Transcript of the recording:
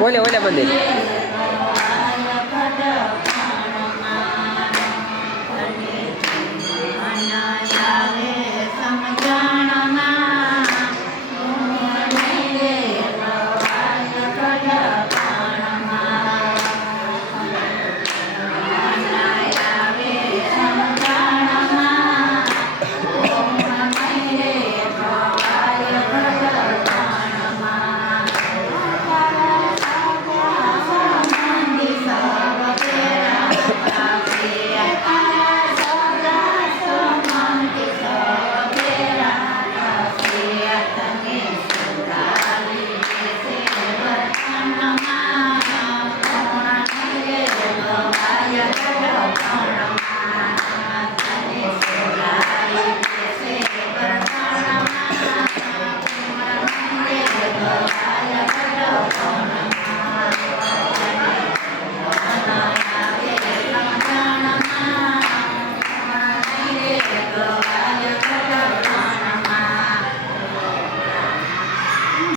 Olha, olha a bandeira.